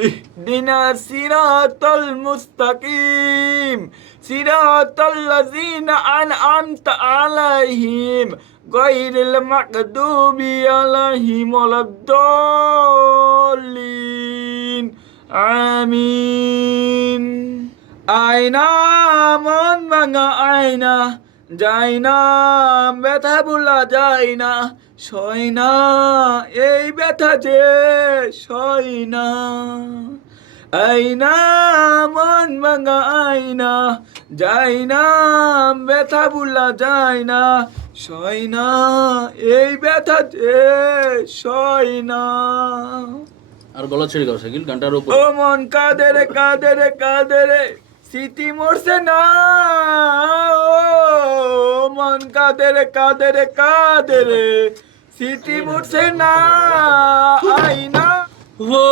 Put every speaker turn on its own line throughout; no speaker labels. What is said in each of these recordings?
اهدنا الصراط المستقيم صراط الذين أنعمت عليهم غير المغضوب عليهم ولا الضالين আমিন আয়না মন ভাঙা আয়না যায় না ব্যথা বলা যায় না সয় না এই ব্যথা যে সয় না। আয়না মন ভাঙা আয়না যায় না ব্যথা বলা যায় না। সয় না এই ব্যথা যে সয় না।
আর গলা ছেড়ে গাও শাকিল গানটার উপর।
ও মন কাঁদে রে কাঁদে রে কাঁদে রে স্মৃতি মরছে না। ও মন কাঁদে রে কাঁদে রে কাঁদে রে। সিটি বুঝছে না আইনা
হো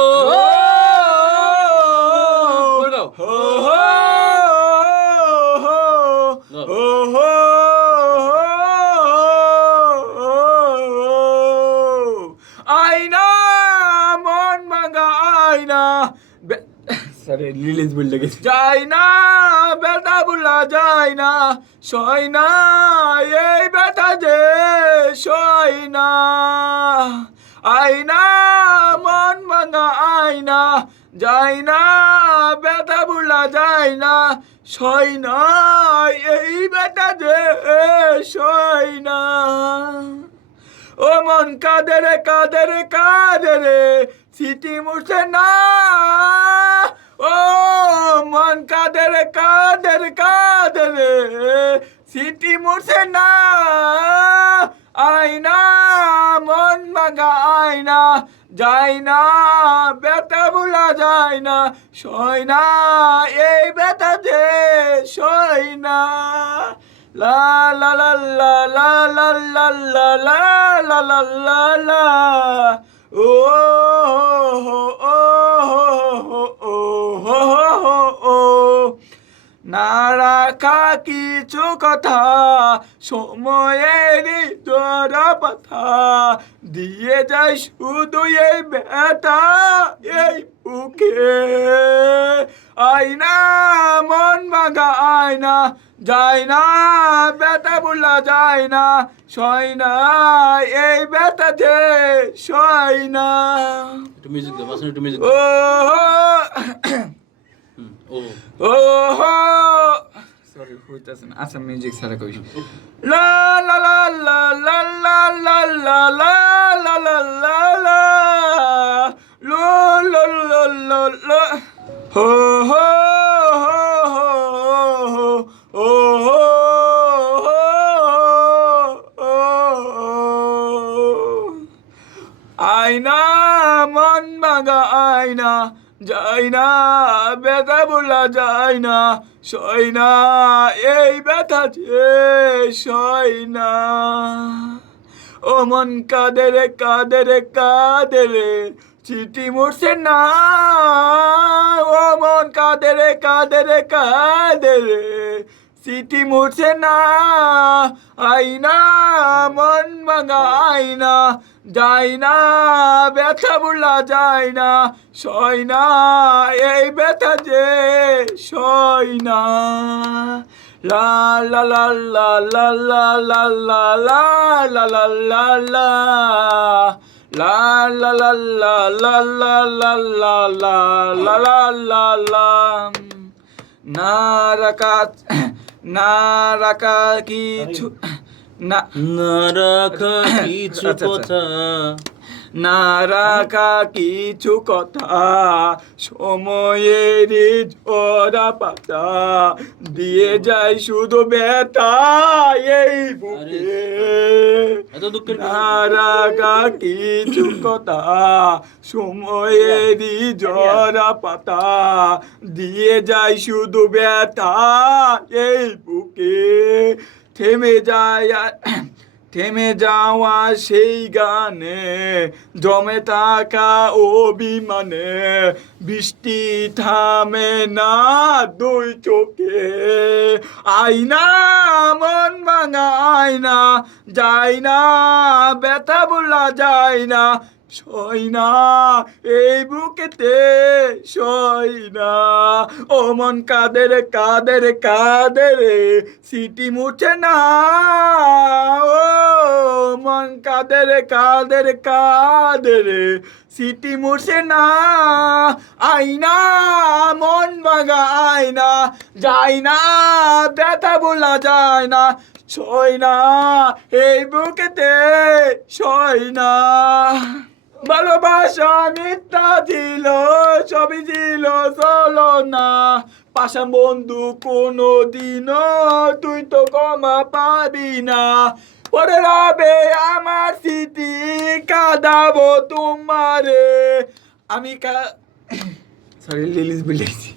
আইনা মন মাগা আইনা সরি লিলিজ বললে গেছে আইনা ব্যথা বলা যায় না, সয় না, এই ব্যথা যে সয় না। আয়না, মন ভাঙা আয়না যায় না ব্যথা বলা যায় না, সয় না, এই ব্যথা যে সয় না। ও মন কাঁদে রে কাঁদে রে, সিটি মুছে না। ও মন কাঁদে রে কাঁদে রে কাঁদে রে সিটি মুছে না আয়না মন মাগা আয়না যায় না ব্যথা ভুলা যায় না সয় না এই ব্যথা যে সয় না লা লা লা লা লা লা লা লা লা লা লা লা লা ও ও হো ও হো হো ও না রাখা কিছু কথা সময়েরই তোরা পাথা। দিয়ে যায় শুধু এই ব্যথা এই বুকে। আয়না মন ভাঙা আয়না যায় না ব্যথা বলা যায় না সয় না এই ব্যথা যে সয় না। ও
ও
ও সরি হইতাছে না আচ্ছা মিউজিক ছাড়া কই লা লা লা লা লা লা লা লা লা লা লা লা লা লো লো লো লো লো হো হো হো হো হো হো আয়না মন ভাঙা আয়না যাই না, ব্যথা বললা যাই না, সই না, এই ব্যথা যে সই না। ও মন কাদেরে কাঁদে রে চিঠি মরছে না। ও মন কাদেরে কাঁদে রে চিঠি মরছে না। আইনা, মন ভাঙা আইনা যায় না ব্যথা বলা যায় না সয় না এই ব্যথা যে সয় না না না রাখা কিছু না।
না রাখা কিছু
আচ্ছা, আচ্ছা।
কথা।
না রাখা কিছু কথা। সময়ের ঝরা পাতা। দিয়ে যায় শুধু ব্যথা এই বুকে। না রাখা কিছু কথা। সময়েরই ঝরা পাতা। দিয়ে যায় শুধু ব্যথা এই বুকে। থেমে যায় থেমে যাওয়া সেই গানে, জমে থাকা অভিমানে, বৃষ্টি থামে না দুই চোখে। আইনা মন ভাঙা আয়না যায় না ব্যথা বলা যায় না সই এই বুকেতে সই ও মন কাদের কাদের কাদের, সিটি মুছে না। ও মন কাদের কাদের কাদের, সিটি মুছে না। আইনা মন ভাঙা আয়না যায় না, ব্যথা বলা যায় না। সই এই বুকেতে সই ভালোবাসা মিথ্যা ছিল ছবি ছিল চলো না পাশা বন্ধু কোনো দিনও তুই তো কমা পাবি না। পরে রবে, আমার স্মৃতি কাঁদাবো তোমারে। আমি কা সরি লিলিস বলেছি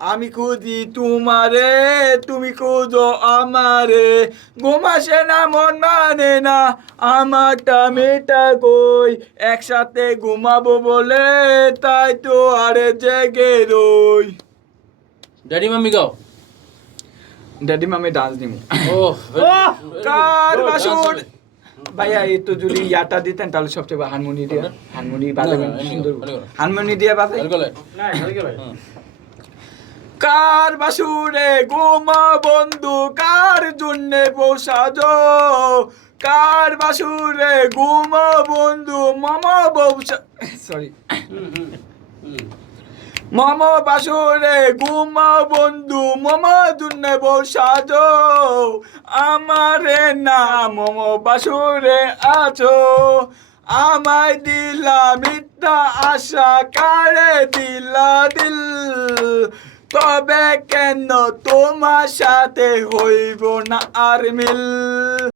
আমি খুঁজি তোমারে তুমি খুঁজো আমারে ঘুমাসে না মন মানে না আমারটা মেয়েটা কই একসাথে ঘুমাবো বলে তাই তো আরে জেগে রই
ড্যাডি মাম্মি গাও
ড্যাডি মামি ডান্স দিমু
ও
কার বাসুর ভাইয়া এই তো যদি ইয়াটা দিতেন তাহলে সবচেয়ে হারমোনি দিয়ে হারমোনি বাজাবেন সুন্দর হারমোনি দিয়ে বাজাই কার বাসুরে গোমা বন্ধু? কার জন্যে পোষাজো কার বাসুরে গোমা বন্ধু? মামা বৌসা সরি মামা বাসুরে গুমা বন্ধু, মামা জন্যে বসাজো আমারে না মম বাসুরে আছো। আমায় দিলা মিথ্যা আশা, কারে দিলা দিল? তবে কেন তোমার সাথে হইব না আর মিল?